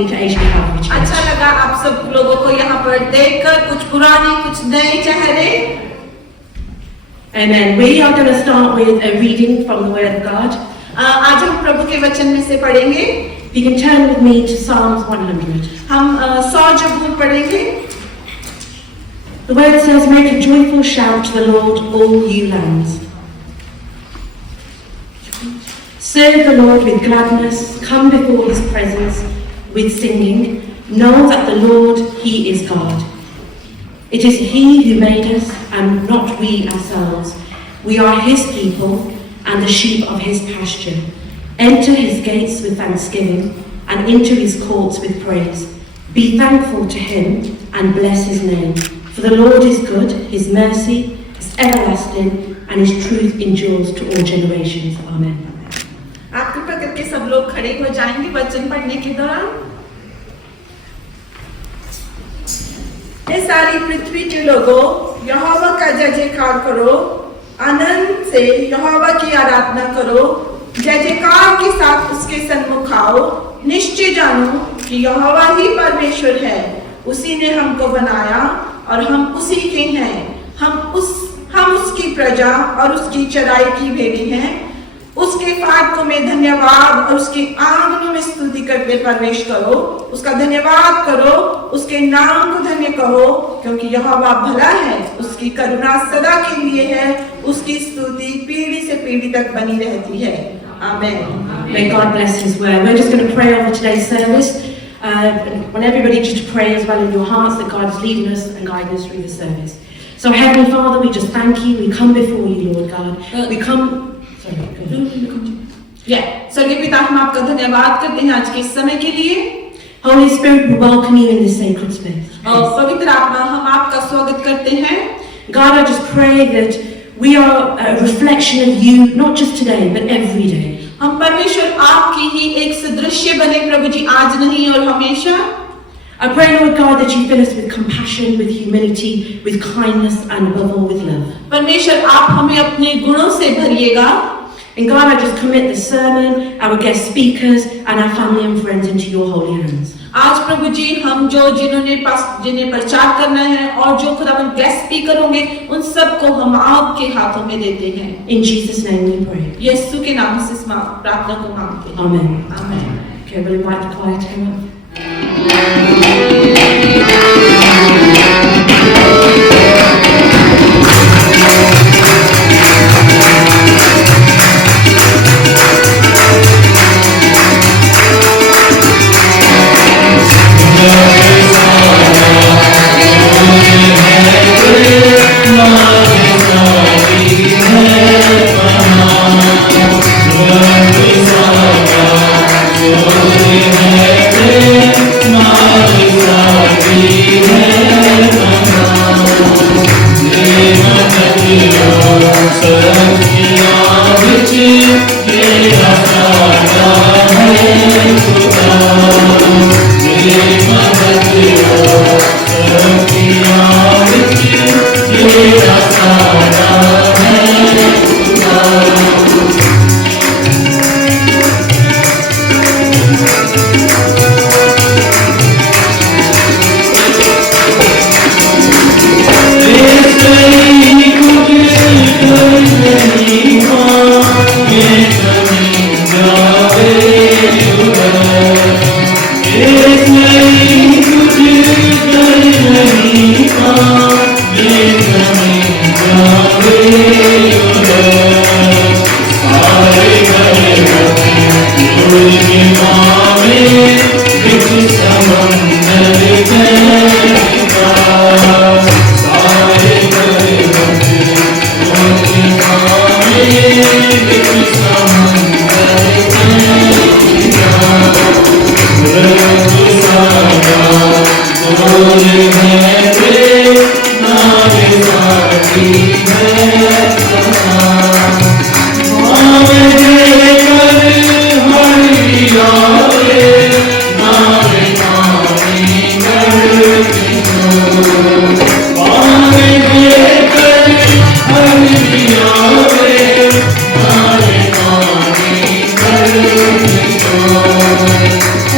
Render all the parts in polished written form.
welcome you to Asian Calvary Church. अच्छा लगा आप सब लोगों को यहाँ पर देखकर, कुछ पुराने कुछ नए चेहरे। Amen. We are going to start with a reading from the Word of God. आज हम प्रभु के वचन में से पढ़ेंगे। You can turn with me to Psalms 100. हम 100 जबूर पढ़ेंगे। The Word says, "Make a joyful shout to the Lord, all you lands. Serve the Lord with gladness, come before his presence with singing. Know that the Lord, he is God. It is he who made us and not we ourselves. We are his people and the sheep of his pasture. Enter his gates with thanksgiving and into his courts with praise. Be thankful to him and bless his name. For the Lord is good, his mercy is everlasting and his truth endures to all generations." Amen. आप कृपया करके सब लोग खड़े हो जाएंगे वचन पढ़ने के दौरान। ये सारी पृथ्वी के लोगों, यहोवा का जय जयकार करो, आनंद से यहोवा की आराधना करो, जय जयकार के साथ उसके सन्मुख आओ। निश्चय जानो कि यहोवा ही परमेश्वर है, उसी ने हमको बनाया और हम उसी के हैं। हम उसकी प्रजा और उसकी चराई की भेड़ी हैं। उसके फाटकों में धन्यवाद और उसके आंगनों में स्तुति करके प्रवेश करो। उसका धन्यवाद करो, उसके नाम को धन्य कहो, क्योंकि यहोवा भला है, उसकी करुणा सदा के लिए है, उसकी स्तुति पीढ़ी से पीढ़ी तक बनी रहती है। आमीन। May God bless his word. We're just going to pray over today's service. Want everybody just to pray as well in your hearts that God is leading us and guiding us through the service. So Heavenly Father, we just thank you. We come before you, Lord God. We come... स्वर्गीय पिता, हम आपका धन्यवाद करते हैं आज के समय के लिए। Holy Spirit, we welcome you in this sacred space. पवित्र आत्मा, हम आपका स्वागत करते हैं। God, I just pray that we are a reflection of you, not just today, but every day. हम परमेश्वर आपकी ही एक सदृश्य बने प्रभु जी, आज नहीं और हमेशा। I pray, Lord God, that you fill us with compassion, with humility, with kindness, and above all with love. परमेश्वर आप हमें अपने गुणों से भरिएगा। And God, I just commit the sermon, our guest speakers, and our family and friends into your holy hands. आज प्रभु जी, हम जिन्हें प्रचार करना है और जो खुदावंद गेस्ट स्पीकर होंगे, उन सबको हम आपके हाथों में देते हैं। In Jesus' name we pray. यीशु के नाम से प्रार्थना को मांगते हैं। Amen. आमीन। Okay, we'll invite the choir to come up.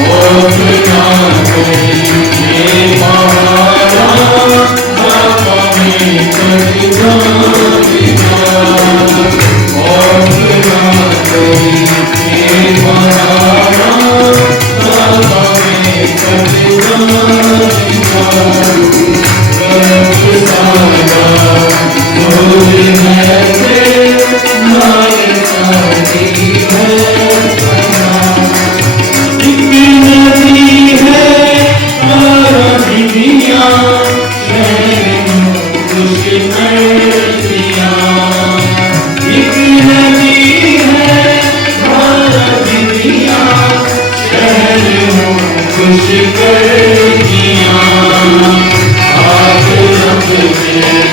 Oh, Thank you.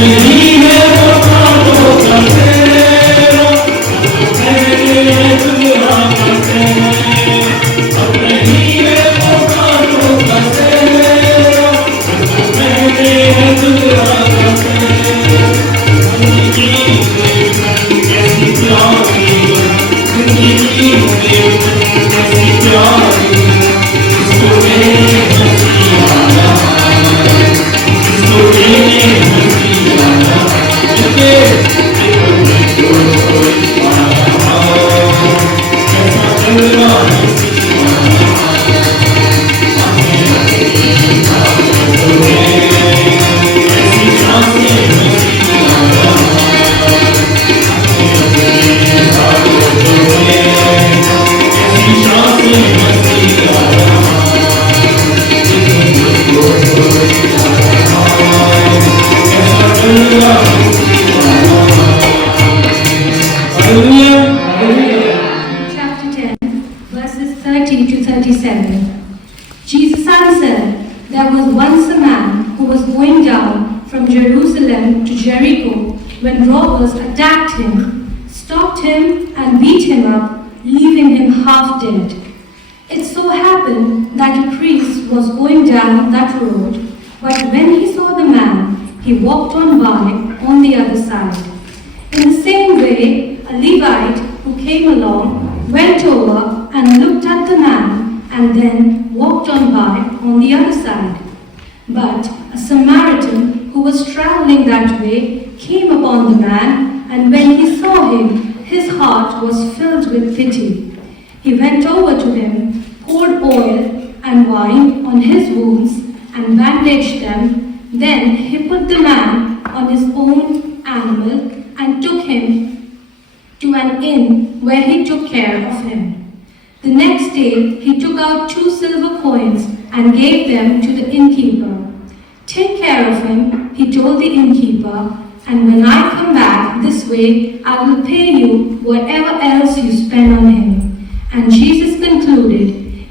Amen. There was once a man who was going down from Jerusalem to Jericho when robbers attacked him, stopped him, and beat him up, leaving him half dead. It so happened that a priest was going down that road, but when he saw the man, he walked on by on the other side. In the same way, a Levite who came along went over and looked at the man and then walked on by on the other side. But a Samaritan who was traveling that way came upon the man, and when he saw him, his heart was filled with pity. He went over to him, poured oil and wine on his wounds, and bandaged them. Then he put the man on his own animal and took him to an inn where he took care of him. The next day he took out 2 silver coins and gave them to the innkeeper. "Take care of him," he told the innkeeper, "and when I come back this way, I will pay you whatever else you spend on him." And Jesus concluded,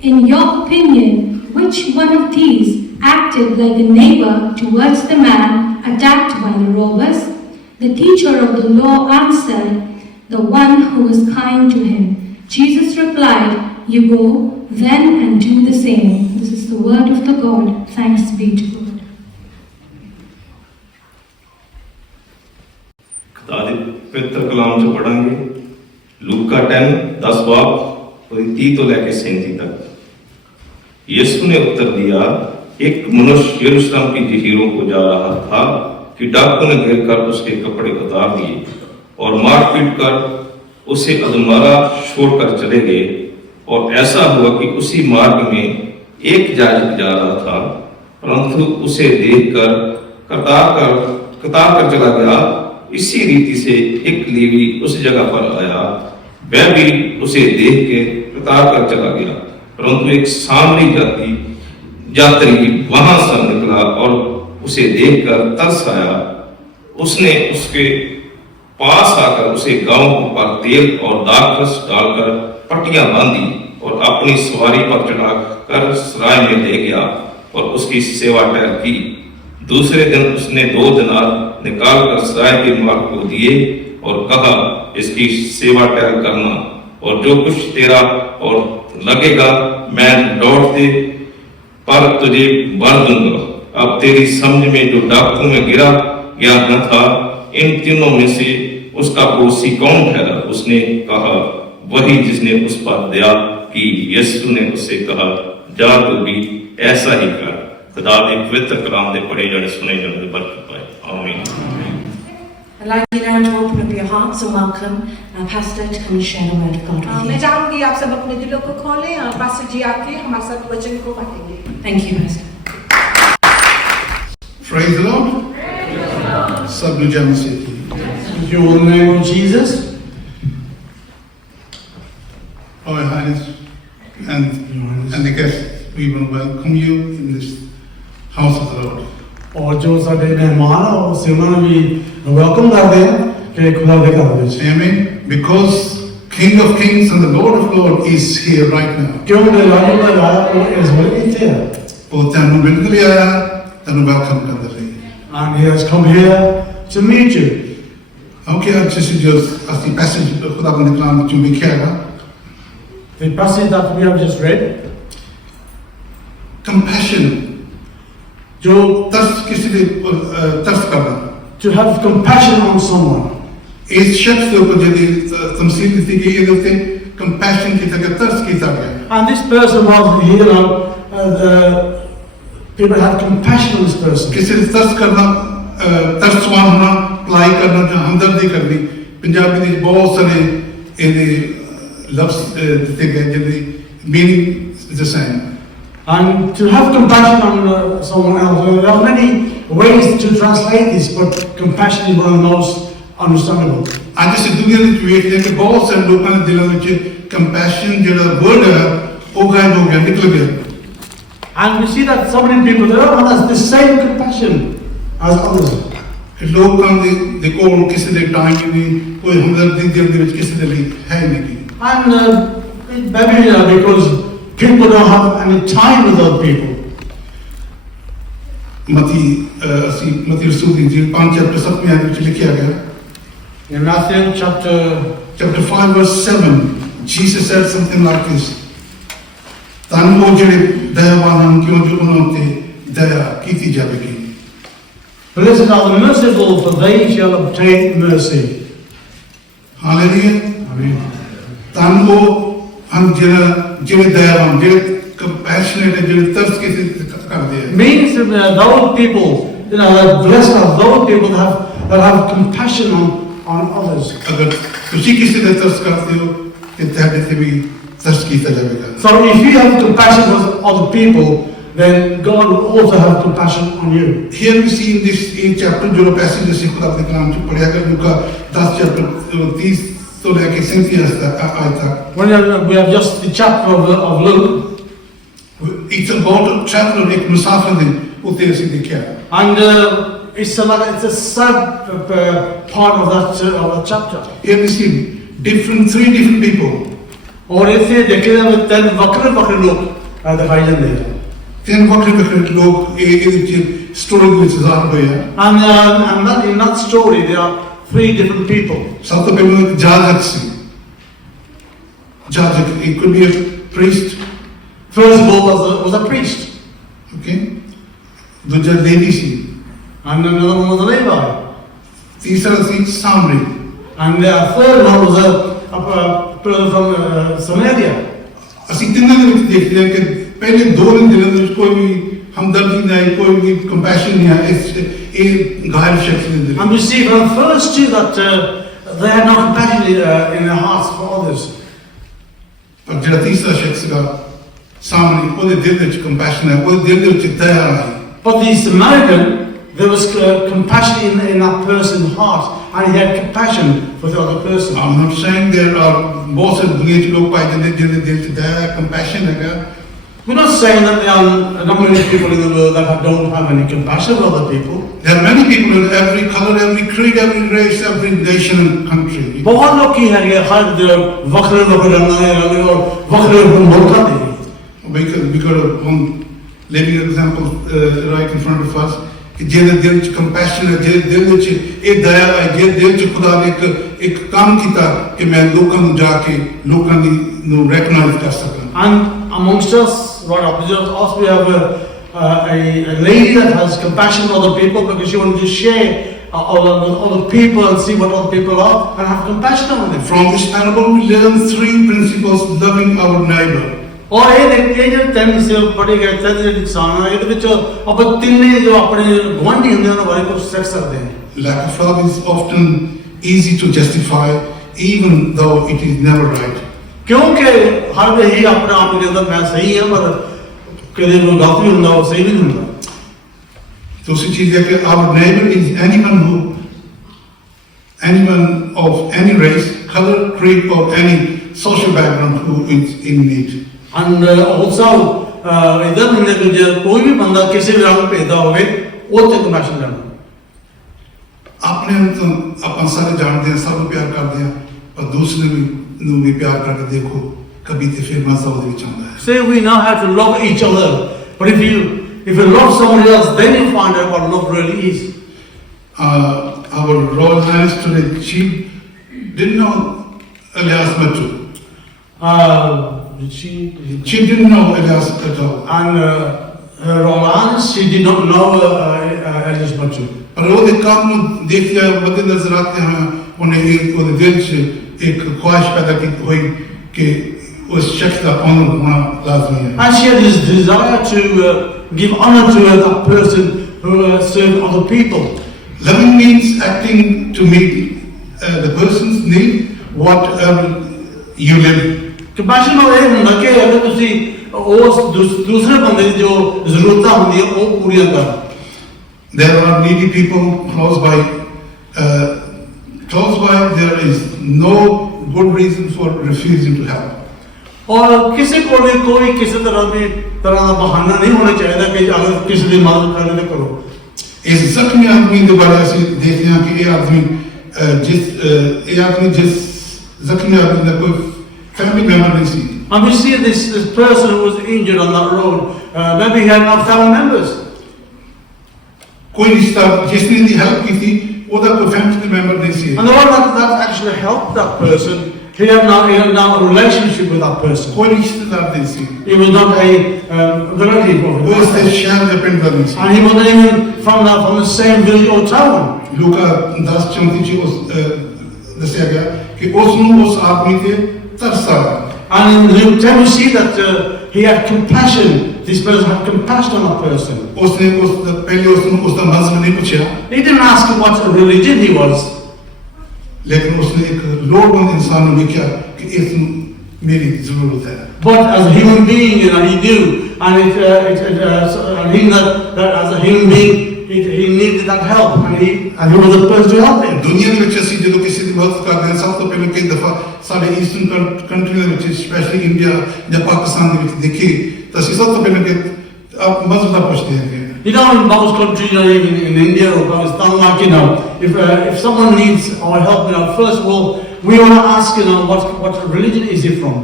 "In your opinion, which one of these acted like a neighbor towards the man attacked by the robbers?" The teacher of the law answered, "The one who was kind to him." Jesus replied, "You go then and do the same." This is the word of the God. Thanks be to God. पवित्र कलाम से पढ़ेंगे लूका 10 बाब 30 तो लेके 37 तक। यीशु ने उत्तर दिया, एक मनुष्य यरूशलेम की जहीरों को जा रहा था कि डाकू ने घेर कर उसके कपड़े उतार दिए और मार पीट कर उसे अधमरा छोड़कर चले गए। और ऐसा हुआ कि उसी मार्ग में एक याजक जा रहा था, परंतु उसे देखकर कतार कर चला गया। इसी रीति से एक लेवी उस जगह पर आया, वह भी उसे देख के कतार कर चला गया, परंतु एक सामरी यात्री वहां से निकला और उसे देखकर तरस आया। उसने उसके पास आकर उसे गांव पर तेल और दाखरस डालकर पट्टियां बांधी और अपनी सवारी पर चढ़ाकर सराय में ले गया और उसकी सेवा टहल की। दूसरे दिन उसने 2 दिनार निकालकर सराय के मालिक को दिए और कहा, इसकी सेवा टहल करना, और जो कुछ तेरा और लगेगा मैं लौटते पर तुझे भर दूंगा। अब तेरी समझ में जो डाकू में गिरा गया न था, इन तीनों में से उसका पड़ोसी कौन ठहरा? उसने कहा, वही जिसने उस पर दया की। यीशु ने उससे कहा, जा तू भी ऐसा ही कर। खुदा दे पवित्र कलाम दे पढ़े जाने सुने जाने बरकत पाए। आमीन। I'd like you now to open up your hearts and welcome our pastor to come and share the word of God with मैं you. चाहूंगी आप सब अपने दिलों को खोलें और पास्टर जी आके हमारे साथ वचन को बांटेंगे। Thank you, Pastor. Praise the Lord. सब लोग जय मसीह की। Thank you in the name of Jesus. Our Highness and the guests, we will welcome you in this house of the Lord. और जो साडे मेहमान आ उसे उन्होंने भी वेलकम करते हैं कि खुदा दे घर ਵਿੱਚ। Amen. Because King of Kings and the Lord of Lords is here right now. क्योंकि राजा का राजा इस वक्त ਇੱਥੇ ਹੈ। ਉਹ ਤੁਹਾਨੂੰ ਮਿਲਣ ਲਈ ਆਇਆ, ਤੁਹਾਨੂੰ ਵੈਲਕਮ ਕਰਦਾ ਰਹੀ। And he has come here to meet you. Okay, ਅੱਜ ਜੋ ਅਸੀਂ ਪੈਸੇਜ ਖੁਦਾਵੰਦ ਦੇ ਕਲਾਮ ਵਿੱਚੋਂ ਲਿਖਿਆ ਹੈ, The passage that we have just read, compassion, जो ਤਰਸ ਕਿਸੇ ਦੇ ਤਰਸ ਕਰਨਾ। to have compassion on someone. ਇਸ ਸ਼ਖਸ ਦੇ ਉੱਪਰ ਜਿਹੜੀ ਤਮਸੀਲ ਦਿੱਤੀ ਗਈ ਇਹਦੇ ਉੱਤੇ ਕੰਪੈਸ਼ਨ ਕੀਤਾ ਗਿਆ, ਤਰਸ ਕੀਤਾ ਗਿਆ। And this person was here, people had compassion on this person. ਕਿਸੇ ਦੇ ਤਰਸ ਕਰਨਾ, ਤਰਸਵਾਨ ਹੋਣਾ, ਭਲਾਈ ਕਰਨਾ ਜਾਂ ਹਮਦਰਦੀ ਕਰਨੀ। ਪੰਜਾਬੀ ਦੇ ਬਹੁਤ ਸਾਰੇ ਇਹਦੇ ਲਫ਼ਜ਼ ਦਿੱਤੇ ਗਏ ਜਿਹਦੀ meaning is the same. And to have compassion on someone else, there are many ways to translate this, but compassion is one of the most understandable. ਅੱਜ ਅਸੀਂ ਦੁਨੀਆ ਵਿੱਚ ਵੇਖਦੇ ਹਾਂ ਕਿ ਬਹੁਤ ਸਾਰੇ ਲੋਕਾਂ ਦੇ ਦਿਲਾਂ ਵਿੱਚ ਕੰਪੈਸ਼ਨ ਜਿਹੜਾ ਵਰਡ ਹੈ ਉਹ ਗਾਇਬ ਹੋ ਗਿਆ, ਨਿਕਲ ਗਿਆ। And we see that so many people, they don't have the same compassion as others. ਲੋਕਾਂ ਦੇ ਕੋਲ ਕਿਸੇ ਦੇ ਟਾਈਮ ਨਹੀਂ, ਕੋਈ ਹਮਦਰਦੀ ਦਿਲ ਦੇ ਵਿੱਚ ਕਿਸੇ ਦੇ ਲਈ ਹੈ ਨਹੀਂ। And maybe because people don't have any time with other people. Mati Rasul the ਇੰਜੀਲ 5 chapter 7 ਆਇਤ ਵਿੱਚ ਲਿਖਿਆ ਗਿਆ In Matthew chapter 5 verse 7 Jesus said something like this ਤਨ ਉਹ ਜਿਹੜੇ ਦਇਆਵਾਨ ਹਨ ਕਿਉਂ ਜੋ ਉਹਨਾਂ ਉੱਤੇ ਦਇਆ ਕੀਤੀ ਜਾਵੇਗੀ Blessed are the merciful, for they shall obtain mercy. Hallelujah Amen. ਤਨ ਉਹ ਹਨ ਜਿਹੜੇ ਦਇਆਵਾਨ ਜਿਹੜੇ ਕੰਪੈਸ਼ਨੇਟ ਜਿਹੜੇ ਤਰਸ ਕਿਸੇ ਕਰਦੇ ਆ Means those people, blessed are those people that have compassion on others. ਅਗਰ ਤੁਸੀਂ ਕਿਸੇ ਦੇ ਤਰਸ ਕਰਦੇ ਹੋ ਤੇ ਤੁਹਾਡੇ ਤੇ ਵੀ ਤਰਸ ਕੀਤਾ ਜਾਵੇਗਾ So if you have compassion for other people, then God will also have compassion on you. Here we see in this chapter जो passage ਅਸੀਂ ਖੁਦਾ ਦੇ ਕਲਾਮ ਚ ਪੜਿਆ ਕਰ ਲੂਕਾ 10 ਚੈਪਟਰ 30 ਤੋਂ ਲੈ ਕੇ 37 ਆਇਤ ਤੱਕ When we have just the chapter of Luke, it's about a traveler ਇੱਕ ਮੁਸਾਫਰ ਦੇ ਉੱਤੇ ਅਸੀਂ ਦੇਖਿਆ and it's a sad part of that chapter. Here we see three different people और इसे देखे जाए तीन वक्रे लोग दिखाई जाते हैं ਤਿੰਨ ਵੱਖਰੇ ਲੋਕ ਇਹਦੇ ਵਿੱਚ ਸਟੋਰੀ ਵਿੱਚ ਜ਼ਾਹਰ ਹੋਏ ਆ and in that story there are three different people. ਸਭ ਤੋਂ ਪਹਿਲਾਂ ਇੱਕ ਜਾਜਕ ਸੀ ਜਾਜਕ it could be a priest First of all was a priest, okay ਦੂਜਾ levy C and another one was a Levi, ਤੀਸਰਾ ਸੀ ਸਾਮਰੀ and the third one was a person from Samaria. ਅਸੀਂ ਤਿੰਨਾਂ ਦੇ ਵਿੱਚ ਦੇਖਦੇ ਹਾਂ ਕਿ ਪਹਿਲੇ ਦੋ ਦਿਨਾਂ ਦੇ ਵਿੱਚ ਕੋਈ ਵੀ ਹਮਦਰਦੀ ਨਹੀਂ ਕੋਈ ਵੀ ਕੰਪੈਸ਼ਨ ਨਹੀਂ ਹੈ ਇਹ ਗਾਇਬ ਸ਼ਖਸ ਦੇ ਅੰਦਰ And we see from the first two that they had no compassion in their hearts for others. ਪਰ ਜਿਹੜਾ ਤੀਸਰਾ ਸ਼ਖਸ ਦਾ ਸਾਹਮਣੇ ਉਹਦੇ ਦਿਲ ਵਿੱਚ ਕੰਪੈਸ਼ਨ ਹੈ ਉਹਦੇ ਦਿਲ ਦੇ ਵਿੱਚ ਦਇਆ ਹੈ But the Samaritan, there was compassion in that person's heart, and he had compassion for the other person. I'm not saying there are ਬਹੁਤ ਸਾਰੇ ਦੁਨੀਆ 'ਚ ਲੋਕ ਪਾਏ ਜਾਂਦੇ ਜਿਹਦੇ ਦਿਲ 'ਚ ਦਇਆ ਕੰਪੈਸ਼ਨ ਹੈਗਾ We're not saying that there are not many people in the world that don't have any compassion for other people. There are many people in every color, every creed, every race, every nation and country. बहुत लोग की है कि हर वक्र रंग और वक्र मुल्क आते हैं. Because living example right in front of us, कि ਜਿਹਦੇ ਦਿਲ 'ਚ compassion ਹੈ ਜਿਹਦੇ ਦਿਲ ਵਿੱਚ ਇਹ ਦਇਆ ਹੈ ਜਿਹਦੇ ਦਿਲ 'ਚ ਖੁਦਾ ਨੇ ਇੱਕ ਕੰਮ ਕੀਤਾ ਕਿ ਮੈਂ ਲੋਕਾਂ ਨੂੰ ਜਾ ਕੇ ਲੋਕਾਂ ਨੂੰ recognize ਕਰ ਸਕਾਂ. And amongst us, right opposite us, we have a lady that has compassion for other people because she wants to share other people and see what other people are and have compassion on them. From this parable we learn three principles loving our neighbor. और ये जो तीन से पढ़े गए तीन जो नुकसान है ये विच अब तीन जो अपने गुआंढी होंगे उन्हें बारे कुछ सेक्स करते हैं. Lack of love is often easy to justify even though it is never right. क्योंकि हर वे ही अपने आप के अंदर मैं सही है पर कभी कोई गलत भी होता वो सही नहीं होता. दूसरी चीज है कि our neighbor is anyone of any race, color, creed or any social background who is in need. And also इधर हमने जो कोई भी बंदा किसी भी रंग पैदा होवे वो ते कंपैशन करना. अपने तो अपन सारे जानते हैं सब प्यार करते हैं पर दूसरे भी प्यार करके देखो कभी तो फिर मजा वो विच आता है. Say we know how to love each other, but if you love somebody else, then you find out what love really is. Our Royal Highness today, she didn't know Elias Mattu. She didn't know Elias at all. And her Royal Highness, she did not know Elias Mattu. पर वो काम देख लिया मद्दे नजर आते हैं उन्हें उन्हें दिल से एक ख्वाहिश पैदा की हुई कि उस शख्स का ऑनर होना लाजमी है. And she had this desire to give honor to that person who served other people. Loving means acting to meet the person's need whatever you live. Compassion और ये होना कि अगर तुसी उस दूसरे बंदे की जो ज़रूरतां होंदी है वो पूरी कर. There are needy people close by. There is no good reason for refusing to help. और किसी को भी कोई किसी तरह का बहाना नहीं होना चाहिए कि अगर किसी की मदद करने तो करो. इस जख्मी आदमी दोबारा से देखते हैं कि ये आदमी जिस जख्मी आदमी का कोई family member नहीं थी. And we see this person who was injured on that road. Maybe he had no family members. कोई रिश्ता जिसने इनकी हेल्प की थी ਉਹਦਾ ਕੋਈ फैमिली मेंबर नहीं सी And the one that actually helped that person, he had now a relationship with that person. कोई रिश्तेदार नहीं सी He was not a relative of वो his. इसके शहर के पिंड का नहीं सी And he wasn't even from the same village or town. लूका 10:34 ਚ ਉਸ ਦੱਸਿਆ ਗਿਆ ਕਿ ਉਸ ਨੂੰ ਉਸ ਆਦਮੀ ਤੇ ਤਰਸ ਆਇਆ And in Luke 10 we see that he had compassion. This person had compassion on that person. ਉਸਨੇ ਉਸ ਦਾ ਪਹਿਲੇ ਉਸ ਨੂੰ ਉਸ ਦਾ ਮਜ਼ਹਬ ਨਹੀਂ ਪੁੱਛਿਆ He didn't ask him what religion he was. ਲੇਕਿਨ ਉਸਨੇ ਇੱਕ ਲੋੜਵੰਦ ਇਨਸਾਨ ਨੂੰ ਵੇਖਿਆ ਕਿ ਇਸ ਨੂੰ ਮੇਰੀ ਜ਼ਰੂਰਤ ਹੈ But as a human being, he knew, and he that as a human being, he needed that help, and he was the person to help him. ਦੁਨੀਆ ਦੇ ਵਿੱਚ ਅਸੀਂ ਜਦੋਂ ਕਿਸੇ ਦੀ ਮਦਦ ਕਰਦੇ ਹਾਂ ਸਭ ਤੋਂ ਪਹਿਲਾਂ ਕਈ ਦਫਾ ਸਾਡੇ ਈਸਟਰਨ ਕੰਟਰੀ ਦੇ ਵਿੱਚ ਸਪੈਸ਼ਲੀ ਇੰਡੀਆ ਜਾਂ ਪਾਕਿਸਤਾਨ ਦੇ ਵਿੱਚ ਦੇਖੀ ਤਾਂ ਅਸੀਂ ਸਭ ਤੋਂ ਪਹਿਲਾਂ ਕਿ ਆਪ ਮਜ਼ਹਬ ਦਾ ਪੁੱਛਦੇ ਹਾਂ You know, in most countries, even in India or Pakistan, like if someone needs our help, first of all, we want to ask, what religion is he from?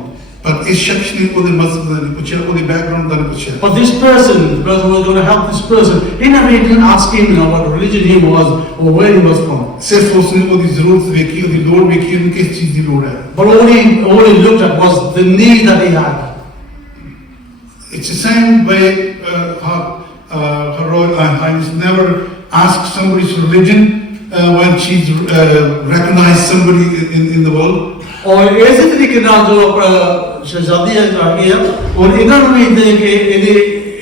ਪਰ ਇਸ ਸ਼ਖਸ ਨੇ ਉਹਦੇ ਮਜ਼ਹਬ ਦਾ ਨਹੀਂ ਪੁੱਛਿਆ ਉਹਦੇ ਬੈਕਗ੍ਰਾਉਂਡ ਦਾ ਨਹੀਂ ਪੁੱਛਿਆ But this person, the person who was going to help this person, he didn't ask him, what religion he was or where he was from. ਸਿਰਫ ਉਸਨੇ ਉਹਦੀ ਜ਼ਰੂਰਤ ਵੇਖੀ ਉਹਦੀ ਲੋੜ ਵੇਖੀ ਉਹਨੂੰ ਕਿਸ ਚੀਜ਼ ਦੀ ਲੋੜ ਹੈ But all he looked at was the need that he had. It's the same way Her Royal Highness never asked somebody's religion when she's recognized somebody in the world. और ऐसे तरीके ਨਾਲ ਜੋ ਸ਼ਹਿਜ਼ਾਦੀ ਆ ਗਈ ਆ ਔਰ ਇਹਨਾਂ ਨੂੰ ਵੀ ਦੇ ਕਿ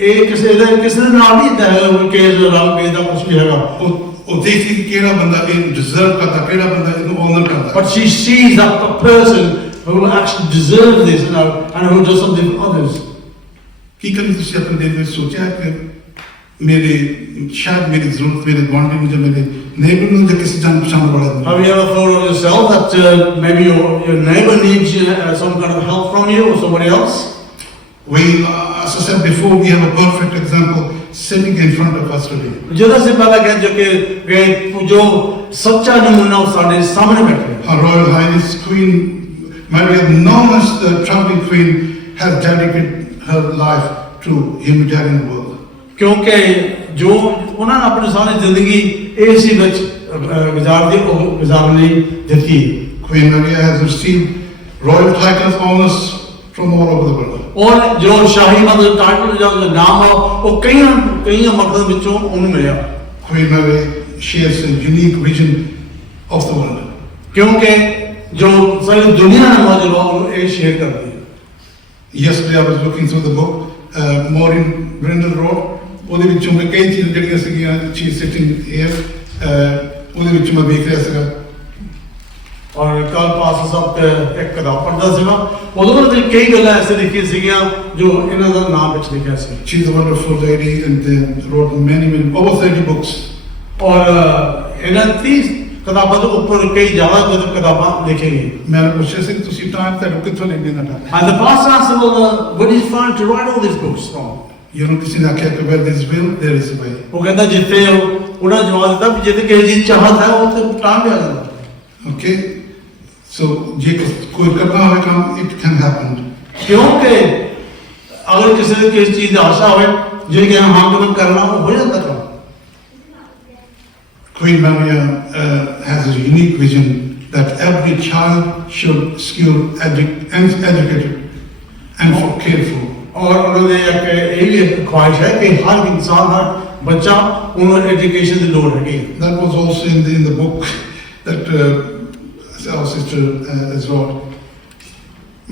ਇਹ ਕਿਸੇ ਦੇ ਨਾਲ ਨਹੀਂ ਇਦਾਂ ਹੈ ਕਿ ਜੋ ਰੰਗ ਭੇਦ ਦਾ ਕੁਝ ਵੀ ਹੈਗਾ ਉਹ ਦੇਖਦੀ ਕਿ ਕਿਹੜਾ ਬੰਦਾ ਇਹ ਡਿਜ਼ਰਵ ਕਰਦਾ ਕਿਹੜਾ ਬੰਦਾ ਇਹਨੂੰ ਆਨਰ ਕਰਦਾ But she sees that the person who actually deserves this and who does something for others. ਕੀ ਕਰੀ ਤੁਸੀਂ ਆਪਣੇ ਦਿਲ ਵਿੱਚ ਸੋਚਿਆ ਕਿ ਮੇਰੇ ਸ਼ਾਇਦ ਮੇਰੀ ਜ਼ਰੂਰਤ ਮੇਰੇ ਗੁਆਂਢੀ ਨੂੰ ਜਾਂ ਮੇਰੇ neighbor ਨੂੰ ਜਾਂ ਕਿਸੇ ਜਾਣ ਪਛਾਣ ਵਾਲਾ ਨੂੰ Have you ever thought of yourself that maybe your neighbor needs some kind of help from you or somebody else? We, as I said before, we have a perfect example sitting in front of us today. ਜਦੋਂ ਸੇ ਪਹਿਲਾਂ ਕਹਿ ਜੋ ਕਿ ਜੋ ਸੱਚਾ ਨਮੂਨਾ ਉਹ ਸਾਡੇ ਸਾਹਮਣੇ ਬੈਠਾ ਹੈ. Her Royal Highness Queen Maria, known as the traveling queen, has dedicated her life to humanitarian work. ਕਿਉਂਕਿ ਜੋ ਉਹਨਾਂ ਨੇ ਆਪਣੀ ਸਾਰੀ ਜ਼ਿੰਦਗੀ ਇਸੇ ਵਿੱਚ ਗੁਜ਼ਾਰਨੀ ਦਿੱਤੀ. Queen Maria has received royal titles, honors from all over the world. ਔਰ ਜੋ ਸ਼ਾਹੀ ਮਤਲਬ ਟਾਈਟਲ ਜਾਂ ਨਾਮ ਆ ਉਹ ਕਈਆਂ ਮਰਦਾਂ ਵਿੱਚੋਂ ਉਹਨੂੰ ਮਿਲਿਆ. Queen Maria shares a unique vision of the world. ਕਿਉਂਕਿ ਜੋ ਸਾਰੀ ਦੁਨੀਆ ਨਾਲ ਮੌਜੂਦ ਆ ਉਹਨੂੰ ਇਹ ਸ਼ੇਅਰ ਕਰਦੀ ਹੈ. Yesterday I was looking through the book, Maureen Brindle wrote. ਉਹਦੇ ਵਿੱਚੋਂ ਮੈਂ ਕਈ ਚੀਜ਼ਾਂ ਜਿਹੜੀਆਂ ਸੀਗੀਆਂ she is sitting here, ਉਹਦੇ ਵਿੱਚ ਮੈਂ ਵੇਖ ਰਿਹਾ ਸੀਗਾ. ਔਰ ਕੱਲ ਪਾਸ ਸਭ ਇੱਕ ਕਿਤਾਬ ਪੜ੍ਹਦਾ ਸੀਗਾ ਉਹਦੇ ਵਿੱਚ ਕਈ ਗੱਲਾਂ ਐਸੇ ਲਿਖੀਆਂ ਸੀਗੀਆਂ ਜੋ ਇਹਨਾਂ ਦਾ ਨਾਮ ਵਿੱਚ ਲਿਖਿਆ ਸੀ. She is a wonderful lady and wrote many over 30 books. ਔਰ ਇਹਨਾਂ 30 ਕਿਤਾਬਾਂ ਤੋਂ ਉੱਪਰ ਕਈ ਜ਼ਿਆਦਾ ਕਿਤਾਬਾਂ ਲਿਖੀਆਂ ਗਈਆਂ. ਮੈਂ ਪੁੱਛਿਆ ਸੀ ਤੁਸੀਂ ਟਾਈਮ ਤੁਹਾਨੂੰ ਕਿੱਥੋਂ ਲੈਂਦੇ ਨਾ time And the pastor asked him, where did you find to write all these books from? You know ਕਿਸੇ ਨੇ ਆਖਿਆ ਕਿ where there is will there is a way. ਉਹ ਕਹਿੰਦਾ ਜਿੱਥੇ ਉਹਨਾਂ ਜਵਾਬ ਦਿੱਤਾ ਵੀ ਜਿੱਥੇ ਕਿਸੇ ਦੀ ਚਾਹਤ ਹੈ ਉੱਥੇ ਟਾਈਮ ਵੀ ਆ ਜਾਂਦਾ. Okay, so ਜੇ ਕੋਈ ਕਰਨਾ ਹੋਵੇ ਕੰਮ it can happen. ਕਿਉਂਕਿ ਅਗਰ ਕਿਸੇ ਚੀਜ਼ ਦੀ ਆਸ਼ਾ ਹੋਵੇ ਜੇ ਕਿ ਹਾਂ ਕੰਮ ਕਰਨਾ ਉਹ ਹੋ ਜਾਂਦਾ ਕੰਮ. Queen Maria has a unique vision that every child should skilled, educated and cared for. और उन्होंने ये भी ख्वाहिश है कि हर इंसान हर बच्चा उन्हें एजुकेशन की लोड़ है. That was also in the book that our sister has wrote.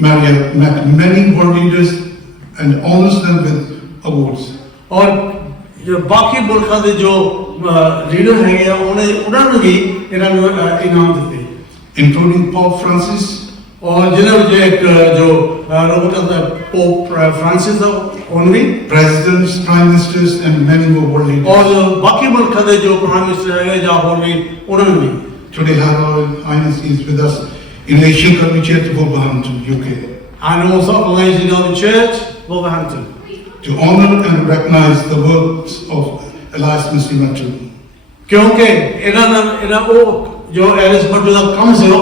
Maria met many world leaders and honors them with awards. और जो बाकी मुल्कों के जो लीडर हैं उन्होंने भी इनाम दिते, including Pope Francis. और जिन्होंने एक जो पोप फ्रांसिस उन्होंने presidents, prime ministers and many more world leaders. और जो बाकी मुल्कों के जो प्राइम मिनिस्टर है या उन्होंने भी. Today Her Royal Highness is with us in Asian Country Church of Wolverhampton, UK. And also organizing the church Wolverhampton to honor and recognize the works of Elias Muslimatu. क्योंकि इन्होंने वो जो Alice मटू का काम से वो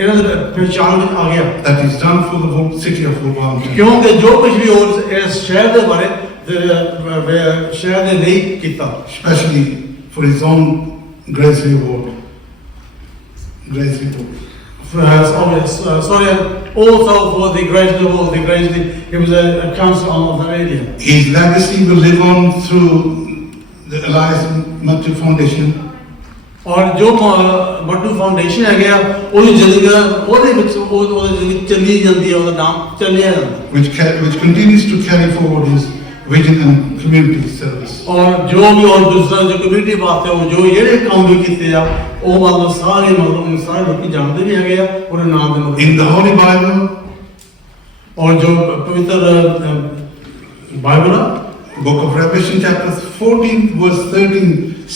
इन्होंने पहचान में आ गया. That is done for the whole city of Wolverhampton. क्योंकि जो कुछ भी और इस शहर के बारे ਸ਼ਹਿਰ ਨੇ ਨਹੀਂ ਕੀਤਾ especially for his own grace reward. Grace reward. Sorry, also for the graduate, he was a councillor of that area. His legacy will live on through the Elias Matthew Foundation. और जो मट्टू फाउंडेशन है गया ਉਹਦੀ ਜ਼ਿੰਦਗੀ ਉਹਦੇ ਵਿੱਚ ਉਹਦੀ ਜ਼ਿੰਦਗੀ ਚੱਲੀ ਜਾਂਦੀ ਹੈ ਉਹਦਾ ਨਾਮ ਚੱਲਿਆ ਜਾਂਦਾ which continues to carry forward his vision and community service. और जो भी और दूसरा जो कम्युनिटी बात है वो जो ਜਿਹੜੇ ਕੰਮ ਵੀ ਕੀਤੇ ਆ ਉਹ मतलब ਸਾਰੇ ਲੋਕੀ ਜਾਣਦੇ ਵੀ ਹੈਗੇ ਆ ਉਹਦੇ ਨਾਮ ਦੇ ਮਤਲਬ In the Holy Bible, और जो पवित्र Bible Book of Revelation chapter 14 verse 13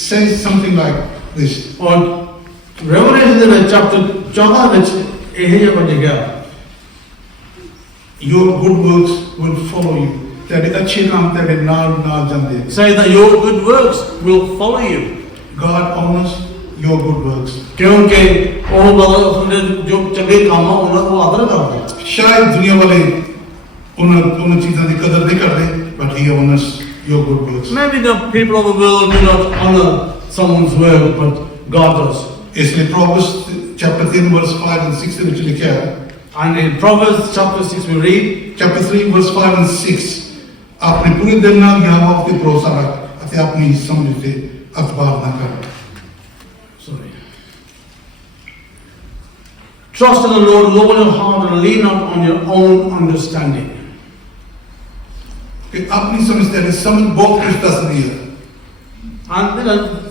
says something like this. और रेवलेशन ਦੇ ਵਿੱਚ ਚੈਪਟਰ 14 ਵਿੱਚ ਇਹ ਜਿਹਾ ਲਿਖਿਆ Your good works will follow you. तेरे अच्छे काम तेरे नाल जाते हैं. say that your good works will follow you. God honors your good works. क्योंकि वो मतलब जो चंगे काम है उन्हें वो आदर करते हैं शायद दुनिया वाले उन चीज़ों की कदर नहीं करते, but He honors your good works. maybe the people of the world do not honor someone's work but God does. इसलिए Proverbs chapter 3 verse 5 and 6 में लिखा है. And in Proverbs chapter 6 we read Chapter 3 verse 5 and 6 अपने पूरे दिन नाल यहोवा उते भरोसा रख अते अपनी समझ ते अतबार ना कर. sorry trust in the Lord with all your heart and lean not on your own understanding. कि अपनी समझ तेरी समझ बहुत कुछ दसदी है. And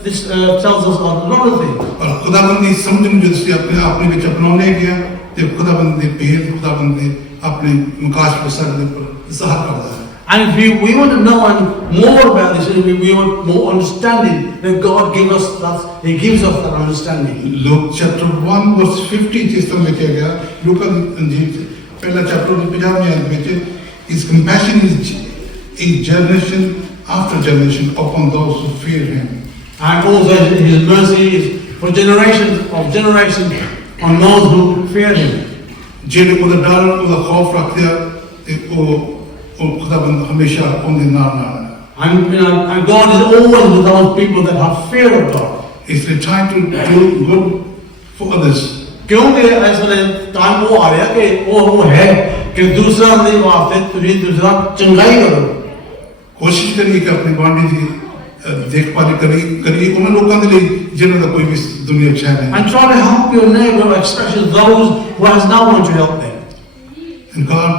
this tells us a lot of things. और खुदाबंद की समझ में जो अपने विच अपनाने गया ते खुदाबंद दे भेद खुदाबंद दे अपने मुकाश पर साडे पर ज़ाहिर करता है. And if we want to know and more about this, if we want more understanding, then God gives us that. He gives us that understanding. Luke chapter 1 verse 50 जिस तरह लिखा गया लूका अंजील पहला चैप्टर 50 में ਵਿੱਚ His compassion is generation after generation upon those who fear Him. And also His mercy is for generations of generations on those who fear Him. ਜਿਹੜੇ ਉਹਦਾ ਡਰ ਉਹਦਾ ਖੌਫ ਰੱਖਦੇ ਆ ਤੇ ਉਹ ਖੁਦਾਬੰਦ ਹਮੇਸ਼ਾ ਉਹਦੇ ਨਾਲ ਹੈ. And God is always with those people that have fear of God. इसलिए trying to do good for others. क्योंकि ऐसा टाइम वो आ रहा कि वो है कि दूसरा नहीं वास्ते तुझे दूसरा चंगाई करो. कोशिश करिए कि अपनी बाणी की देखभाल करिए उन लोगों के लिए जिन्हों का कोई भी दुनिया अच्छा नहीं. And try to help your neighbor, especially those who has no one to help them. And God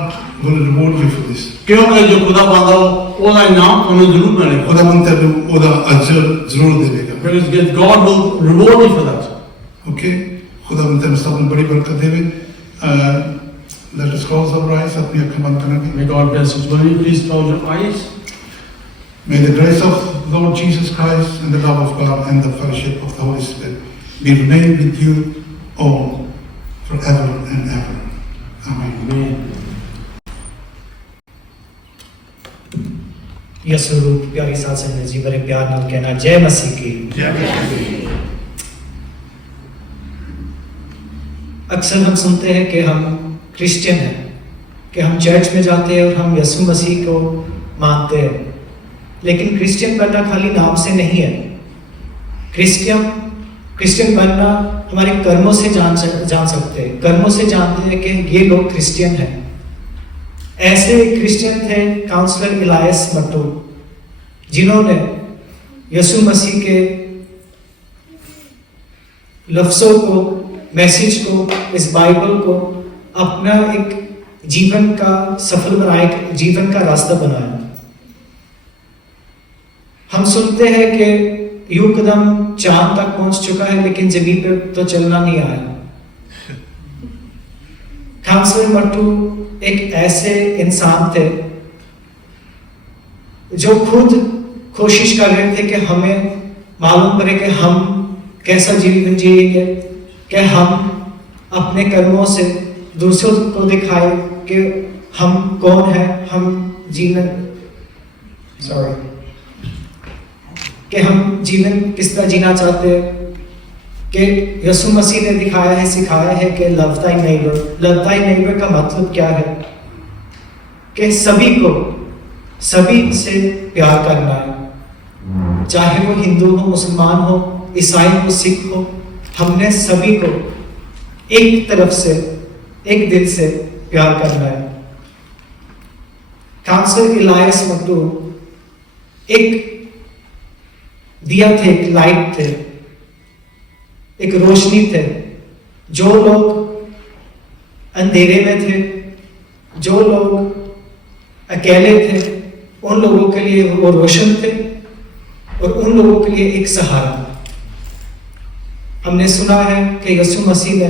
will reward you for this. क्योंकि जो खुदा बांधा ओला इनाम उन्हें जरूर मिलेगा. खुदाबंद तेरे ओदा अजर जरूर देगा. Because God will reward you for that. Okay? खुदाबंद तेरे सब में बड़ी बरकत देवे. Let us close our eyes. अपनी आँखें बंद करेंगे. May God bless us. Will you please close your eyes? May the grace of Lord Jesus Christ and the love of God and the fellowship of the Holy Spirit be remain with you all forever and ever. Amen. Amen. Yesu प्यारी साथ संगत जी बड़े प्यार नाल कहना जय मसीह की. अक्सर हम सुनते हैं कि हम क्रिश्चियन हैं, कि हम चर्च में जाते हैं और हम यसु मसीह को मानते हैं, लेकिन क्रिश्चियन बनना खाली नाम से नहीं है. क्रिश्चियन बनना हमारे कर्मों से जान सकते हैं. कर्मों से जानते हैं कि ये लोग क्रिश्चियन हैं. ऐसे क्रिश्चियन थे काउंसलर इलायस मट्टू, जिन्होंने यसु मसीह के लफ्ज़ों को, मैसेज को, इस बाइबल को अपना एक जीवन का सफल बनाया, जीवन का रास्ता बनाया. हम सुनते हैं कि यूं कदम चांद तक पहुंच चुका है लेकिन जमीन पर तो चलना नहीं आया. काउंसलर मट्टू एक ऐसे इंसान थे जो खुद कोशिश कर रहे थे कि हमें मालूम करें कि हम कैसा जीवन जिएंगे, कि हम अपने कर्मों से दूसरों को दिखाए कि हम कौन है, हम जीवन किस तरह जीना चाहते हैं. कि यसु मसीह ने दिखाया है, सिखाया है कि love thy neighbour. Love thy neighbour का मतलब क्या है? कि सभी से प्यार करना है, चाहे वो हिंदू हो, मुसलमान हो, ईसाई हो, सिख हो। हमने सभी को एक तरफ से, एक दिल से प्यार करना है। काउंसलर इलायस मट्टू एक दिया थे, एक लाइट थे, एक रोशनी थे। जो लोग अंधेरे में थे, जो लोग अकेले थे, उन लोगों के लिए वो रोशन थे और उन लोगों के लिए एक सहारा। हमने सुना है कि यीशु मसीह ने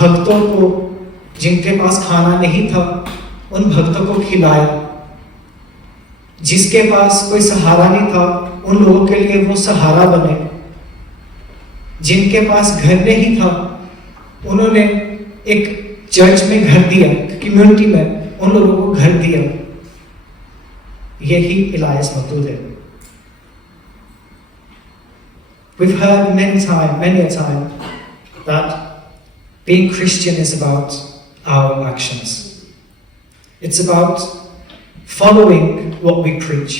भक्तों को, जिनके पास खाना नहीं था, उन भक्तों को खिलाया। जिसके पास कोई सहारा नहीं था, उन लोगों के लिए वो सहारा बने। जिनके पास घर नहीं था, उन्होंने एक चर्च में घर दिया, कम्युनिटी में उन लोगों को घर दिया। यही इलायस मट्टू थे। We've heard many a time that being Christian is about our actions. It's about following what we preach.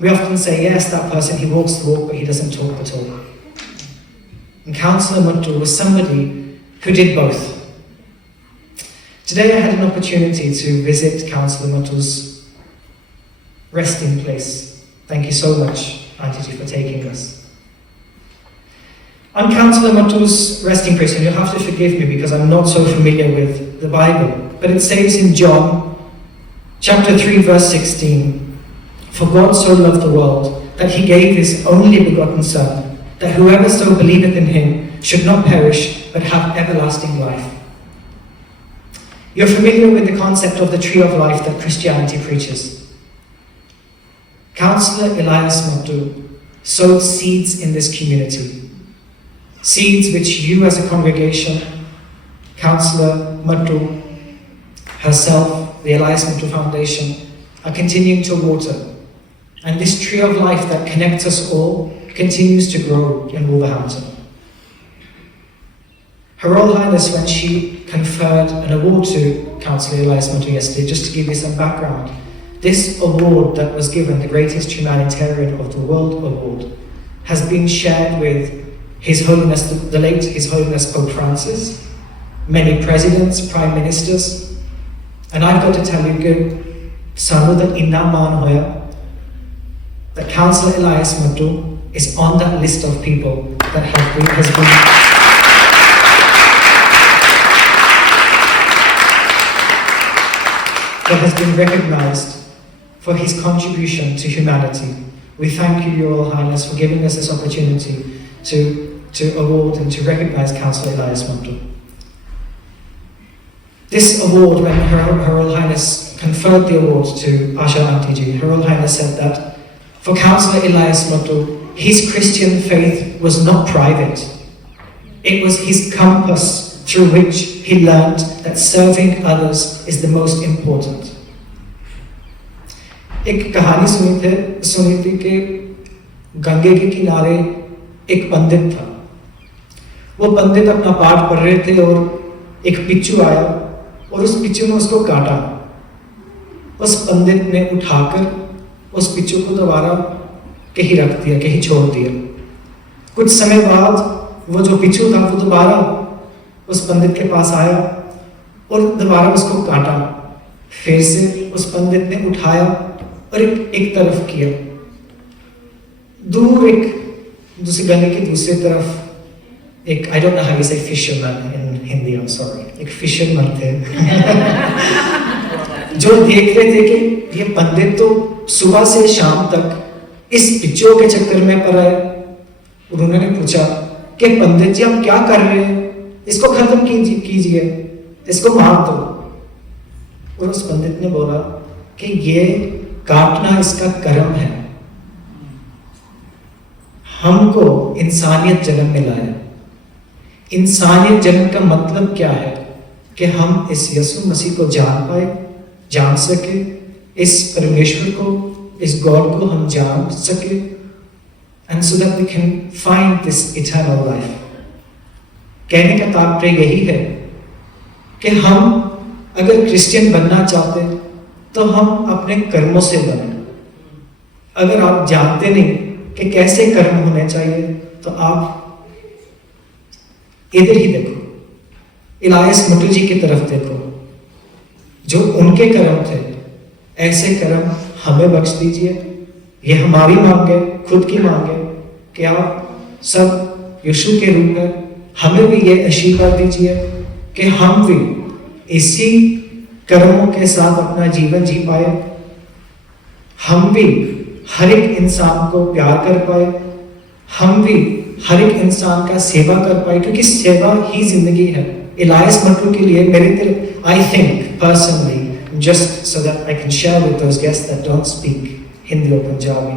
We often say, yes, that person, he walks the walk, but he doesn't talk the talk. And Councillor Muttu was somebody who did both. Today I had an opportunity to visit Councillor Muttu's resting place. Thank you so much, Auntie Ji, for taking us. On Councillor Muttu's resting place, and you'll have to forgive me because I'm not so familiar with the Bible, but it says in John chapter 3 verse 16, "For God so loved the world that he gave his only begotten Son, that whoever so believeth in him should not perish but have everlasting life." You're familiar with the concept of the tree of life that Christianity preaches. Councillor Elias Muttu sowed seeds in this community. Seeds which you as a congregation, Councillor Muttu herself, the Elias Muttu Foundation, are continuing to water. And this tree of life that connects us all continues to grow in Wolverhampton. Her Royal Highness, when she conferred an award to Councillor Elias Muttu yesterday, just to give you some background, this award that was given, the Greatest Humanitarian of the World Award, has been shared with His Holiness, the late His Holiness Pope Francis, many presidents, prime ministers, and I've got to tell you, sanu that inna maan hoya that Councillor Elias Muttu is on that list of people that has been recognized for his contribution to humanity. We thank you, Your Royal Highness, for giving us this opportunity to award and to recognize Councillor Elias Muttu. This award, when Her Royal Highness conferred the award to Asha Auntie Ji, Her Royal Highness said that for Councillor Elias Muttu, his Christian faith was not private. It was his compass through which he learned that serving others is the most important. एक कहानी सुनी थी कि गंगे के किनारे एक पंडित था। वो पंडित अपना पाठ पढ़ रहे थे और एक पिच्चू आया और उस पिच्चू ने उसको काटा। उस पंडित ने उठाकर उस पिच्चू को दोबारा कहीं रख दिया, कहीं छोड़ दिया। कुछ समय बाद वो जो पिच्चू था वो दोबारा उस पंडित के पास आया और दोबारा उसको काटा। फिर से उस पंडित ने उठाया और एक तरफ किया। दूर एक दूसरी गंगे की दूसरी तरफ एक, I don't know how you say fisherman in Hindi, I'm sorry, एक फिशरमैन थे जो देख रहे थे कि ये पंडित तो सुबह से शाम तक इस पिच्चों के चक्कर में पड़ा है। उन्होंने पूछा कि पंडित जी आप क्या कर रहे हैं, इसको खत्म कीजिए, इसको मार दो। और उस पंडित ने बोला कि ये काटना इसका कर्म है, हमको इंसानियत जन्म मिला है। इंसानियत जन्म का मतलब क्या है कि हम इस यीशु मसीह को जान पाए, जान सके, इस परमेश्वर को, इस गॉड को हम जान सके, and so that we can find this eternal life. कहने का तात्पर्य यही है कि हम अगर क्रिश्चियन बनना चाहते, तो हम अपने कर्मों से बने। अगर आप जानते नहीं कि कैसे कर्म होने चाहिए तो आप इधर ही देखो, इलायस मटू जी की तरफ देखो, जो उनके कर्म थे। ऐसे कर्म हमें बख्श दीजिए। ये हमारी मांग है, खुद की मांग है कि आप सब यीशु के रूप है, हमें भी ये आशीर्वाद दीजिए कि हम भी इसी कर्मों के साथ अपना जीवन जी पाए, हम भी हर एक इंसान को प्यार कर पाए, हम भी हर एक इंसान का सेवा कर पाए, क्योंकि सेवा ही जिंदगी है। इलायस मटू के लिए मेरे दिल, I think personally, just so that I can share with those guests that don't speak Hindi or Punjabi,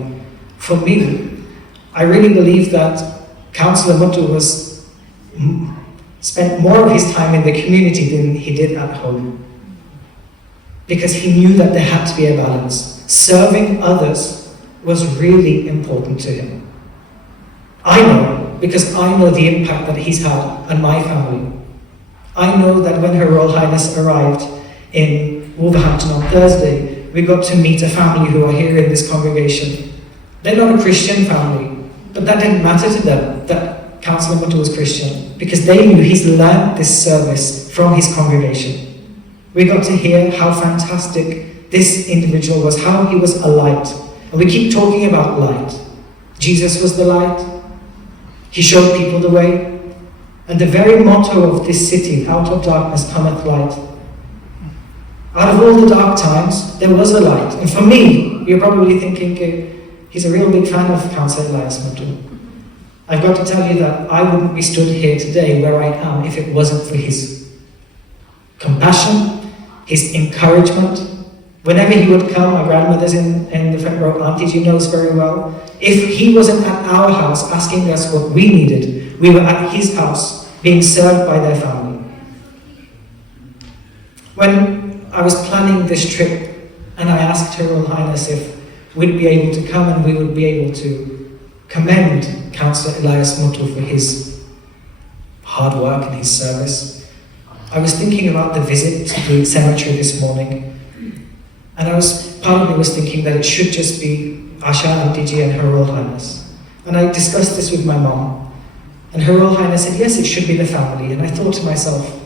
for me, I really believe that Councillor Muttu spent more of his time in the community than he did at home, because he knew that there had to be a balance. Serving others was really important to him. I know, because I know the impact that he's had on my family. I know that when Her Royal Highness arrived in Wolverhampton on Thursday, we got to meet a family who are here in this congregation. They're not a Christian family, but that didn't matter to them, that Councillor Muttu was Christian, because they knew he's learned this service from his congregation. We got to hear how fantastic this individual was, how he was a light. And we keep talking about light. Jesus was the light. He showed people the way. And the very motto of this city, out of darkness cometh light. Out of all the dark times, there was a light. And for me, you're probably thinking, he's a real big fan of Councillor Elias Muttu. I've got to tell you that I wouldn't be stood here today where I am if it wasn't for his compassion, his encouragement. Whenever he would come, my grandmother's in the front row, Auntie G knows very well. If he wasn't at our house asking us what we needed, we were at his house being served by their family. When I was planning this trip and I asked Her Royal Highness if we'd be able to come and we would be able to commend Councillor Elias Muttu for his hard work and his service, I was thinking about the visit to the cemetery this morning, and part of me was thinking that it should just be Asha Auntie Ji and Her Royal Highness. And I discussed this with my mom, and Her Royal Highness said, yes, it should be the family. And I thought to myself,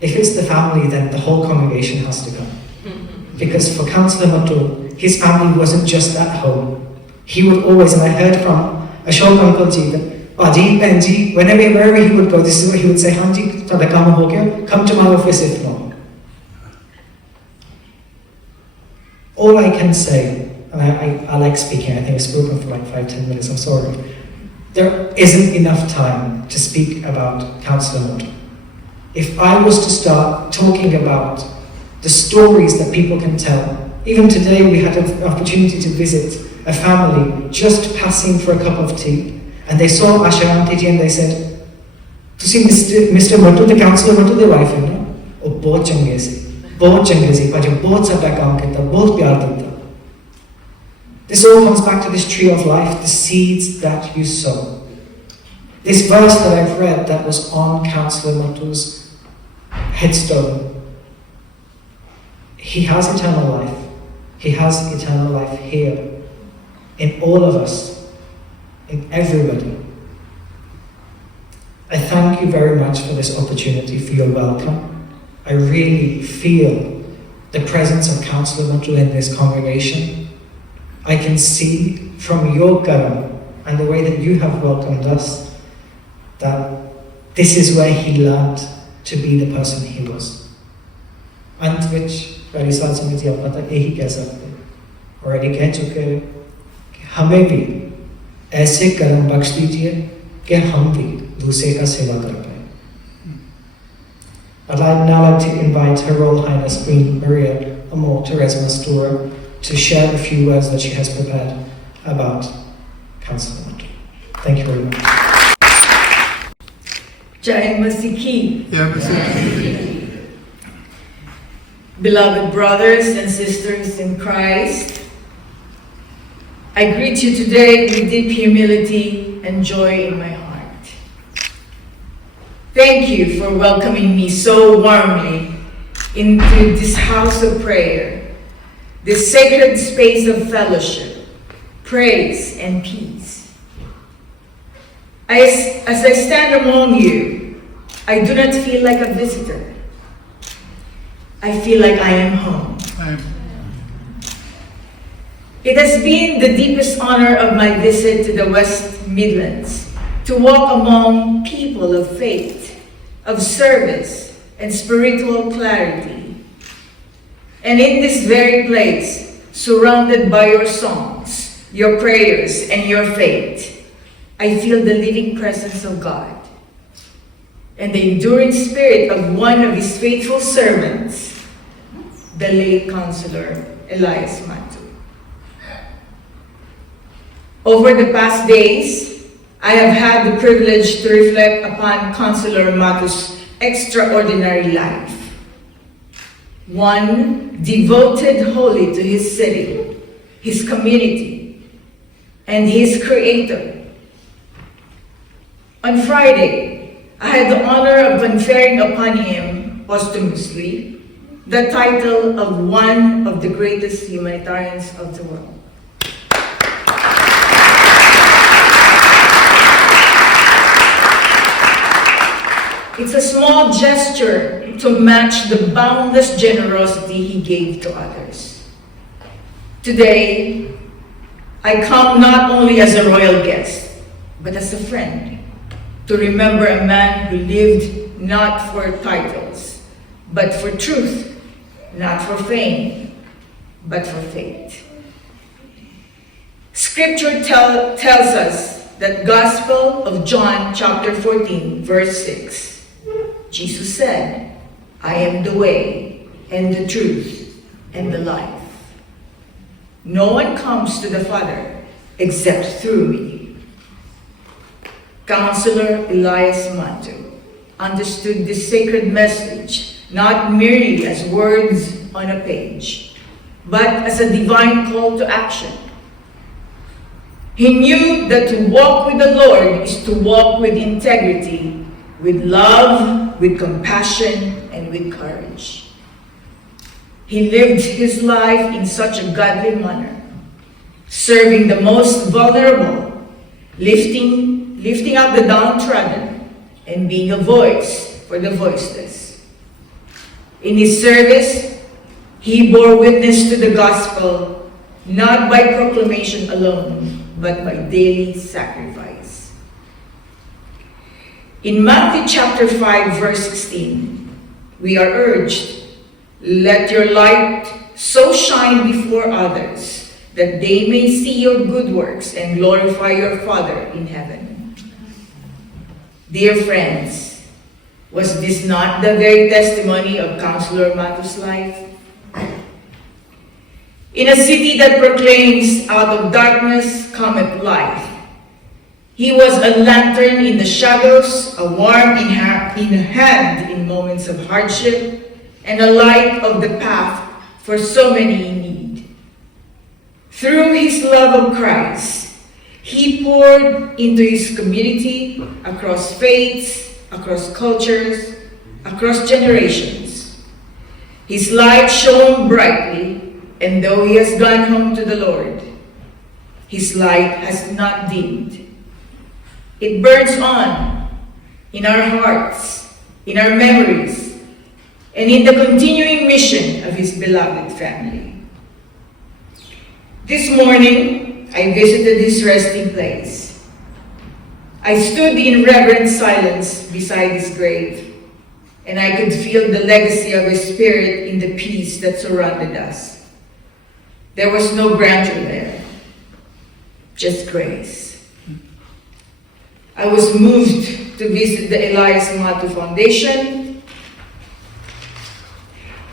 if it's the family, then the whole congregation has to come. Because for Councillor Muttu, his family wasn't just at home. He would always, and I heard from Ashok Uncle Ji that, Paji, Benji, wherever he would go, this is what he would say, Hanji, tada kaam ho gaya, come to my office if not. All I can say, and I like speaking, I think I've spoken for like 5-10 minutes, I'm sorry. There isn't enough time to speak about Councillor Muttu. If I was to start talking about the stories that people can tell, even today we had an opportunity to visit a family just passing for a cup of tea, and they saw Asha Auntie Ji and they said, "Tusi Mr. Muttu, the Councillor Muttu, the wife है ना? वो बहुत चंगे से, पर जब बहुत सारा काम करता, बहुत प्यार देता." This all comes back to this tree of life, the seeds that you sow. This verse that I've read that was on Councillor Muttu's headstone, he has eternal life. He has eternal life here, in all of us, in everybody. I thank you very much for this opportunity, for your welcome. I really feel the presence of Councillor Muttu in this congregation. I can see from your karam and the way that you have welcomed us that this is where he learned to be the person he was. अंत विच पहली साल से मुझे अपना तक यही कह सकते और यही कह चुके हैं कि हमें भी ऐसे कर्म बख्श दीजिए कि हम भी दूसरे का सेवा कर पाए. I'd now like to invite Her Royal Highness Queen Maria Amor Teresa Mastura to share a few words that she has prepared about Councillor Muttu. Thank you very much. Jai Masiki. Yeah, Mr. Beloved brothers and sisters in Christ, I greet you today with deep humility and joy in my heart. Thank you for welcoming me so warmly into this house of prayer this sacred space of fellowship, praise, and peace. As I stand among you, I do not feel like a visitor. I feel like I am home. It has been the deepest honor of my visit to the West Midlands to walk among people of faith, of service, and spiritual clarity. And in this very place, surrounded by your songs, your prayers, and your faith, I feel the living presence of God and the enduring spirit of one of his faithful servants, the late Counselor Elias Mantu. Over the past days, I have had the privilege to reflect upon Counselor Mantu's extraordinary life. One devoted wholly to his city, his community, and his Creator. On Friday, I had the honor of conferring upon him posthumously the title of one of the greatest humanitarians of the world. It's a small gesture to match the boundless generosity he gave to others. Today, I come not only as a royal guest, but as a friend, to remember a man who lived not for titles, but for truth, not for fame, but for faith. Scripture tells us that Gospel of John chapter 14, verse 6, Jesus said, I am the way and the truth and the life. No one comes to the Father except through me. Counselor Elias Mantu understood this sacred message not merely as words on a page, but as a divine call to action. He knew that to walk with the Lord is to walk with integrity, with love, with compassion, and with courage. He lived his life in such a godly manner, serving the most vulnerable, lifting up the downtrodden, and being a voice for the voiceless. In his service, he bore witness to the gospel, not by proclamation alone, but by daily sacrifice. In Matthew chapter 5, verse 16, we are urged, let your light so shine before others that they may see your good works and glorify your Father in heaven. Dear friends, was this not the very testimony of Counselor Mantu's life? In a city that proclaims out of darkness cometh light, he was a lantern in the shadows, a warm in hand in moments of hardship, and a light of the path for so many in need. Through his love of Christ, he poured into his community across faiths, across cultures, across generations. His light shone brightly, and though he has gone home to the Lord, his light has not dimmed. It burns on in our hearts, in our memories, and in the continuing mission of his beloved family. This morning, I visited his resting place. I stood in reverent silence beside his grave, and I could feel the legacy of his spirit in the peace that surrounded us. There was no grandeur there, just grace. I was moved to visit the Elias Mantu Foundation,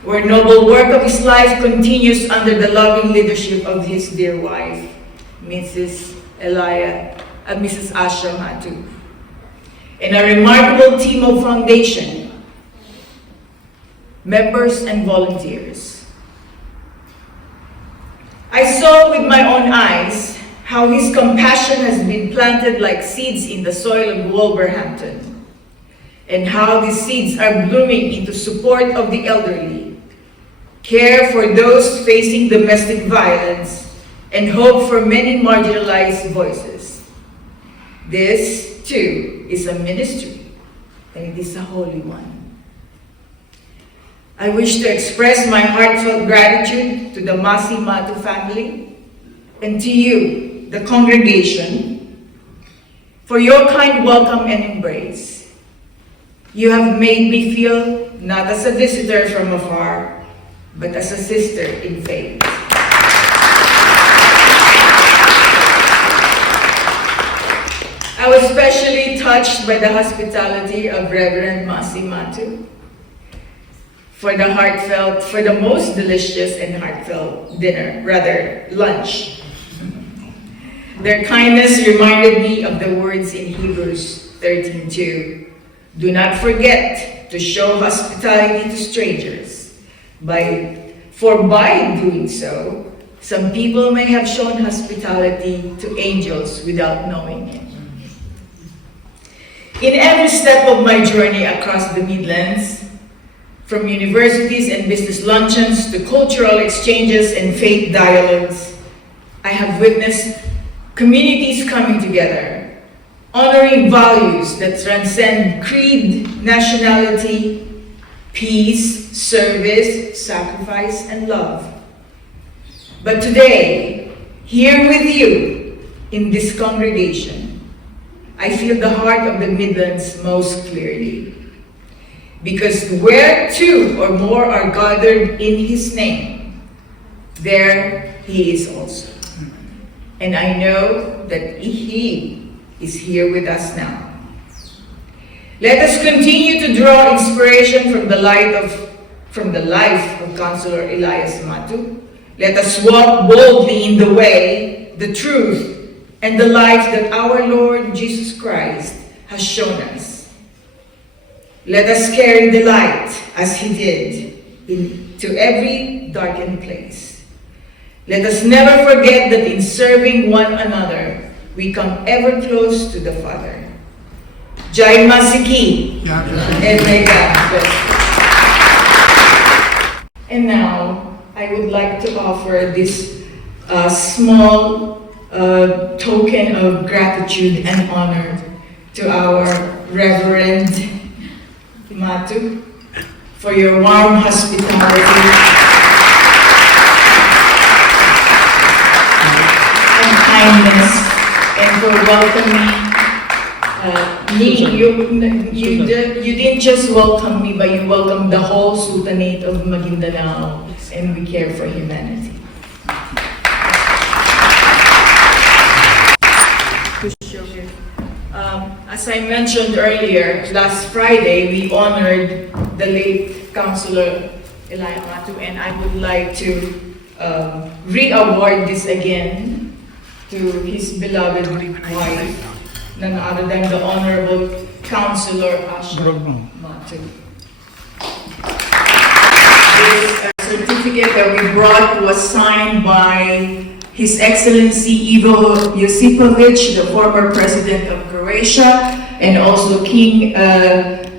where noble work of his life continues under the loving leadership of his dear wife, Mrs. Asha Mantu, and a remarkable team of foundation members and volunteers. I saw with my own eyes how his compassion has been planted like seeds in the soil of Wolverhampton, and how these seeds are blooming into support of the elderly, care for those facing domestic violence, and hope for many marginalized voices. This, too, is a ministry, and it is a holy one. I wish to express my heartfelt gratitude to the Masi Matu family and to you, the congregation, for your kind welcome and embrace. You have made me feel not as a visitor from afar, but as a sister in faith. I was especially touched by the hospitality of Reverend Masi Matu for the most delicious and heartfelt lunch. Their kindness reminded me of the words in Hebrews 13:2. Do not forget to show hospitality to strangers, for by doing so, some people may have shown hospitality to angels without knowing it. In every step of my journey across the Midlands, from universities and business luncheons to cultural exchanges and faith dialogues, I have witnessed communities coming together, honoring values that transcend creed, nationality, peace, service, sacrifice, and love. But today, here with you in this congregation, I feel the heart of the Midlands most clearly. Because where two or more are gathered in His name, there He is also. And I know that He is here with us now. Let us continue to draw inspiration from the life of Councilor Elias Matu. Let us walk boldly in the way, the truth, and the life that our Lord Jesus Christ has shown us. Let us carry the light as He did to every darkened place. Let us never forget that in serving one another, we come ever close to the Father. Jai Masiki, and may God bless. And now, I would like to offer this small token of gratitude and honor to our Reverend Matu for your warm hospitality and kindness, and for welcoming me. You didn't just welcome me, but you welcomed the whole Sultanate of Maguindanao, and we care for humanity. As I mentioned earlier, last Friday we honored the late Councilor Elias Matu, and I would like to re-award this again to his beloved wife, none other than the Honorable Councilor Asha Matu. This certificate that we brought was signed by His Excellency Ivo Josipovic, the former President of Croatia, and also King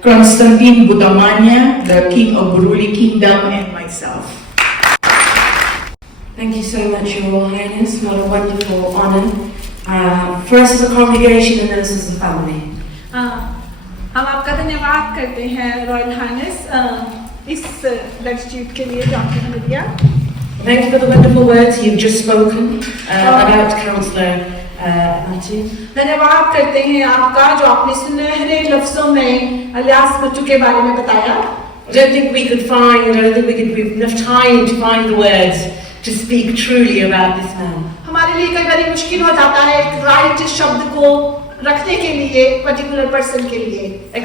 Konstantin Budamania, the King of Brunei Kingdom, and myself. Thank you so much, Your Royal Highness. What a wonderful honor for us as a congregation and us as a family. हम आपका धन्यवाद करते हैं royal highness इस latitude के लिए जो आपने हमें दिया. Thank you for the wonderful words you've just spoken about Councillor Matu. धन्यवाद करते हैं आपका जो आपने सुनहरे लफ्जों में इलियास मट्टू के बारे में बताया. I don't think we could have enough time to find the words to speak truly about this man. हमारे लिए कई बार मुश्किल हो जाता है एक राइट शब्द को रखने के लिए पर्टिकुलर पर्सन के लिए. An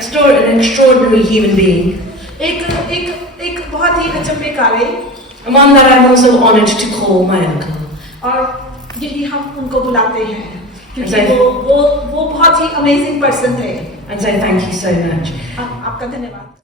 extraordinary human being. एक बहुत ही अचंभे कार्य. And one that I'm also honoured to call my uncle. और यही हम उनको बुलाते हैं क्योंकि वो बहुत ही अमेजिंग पर्सन थे. And so thank you so much. आपका धन्यवाद.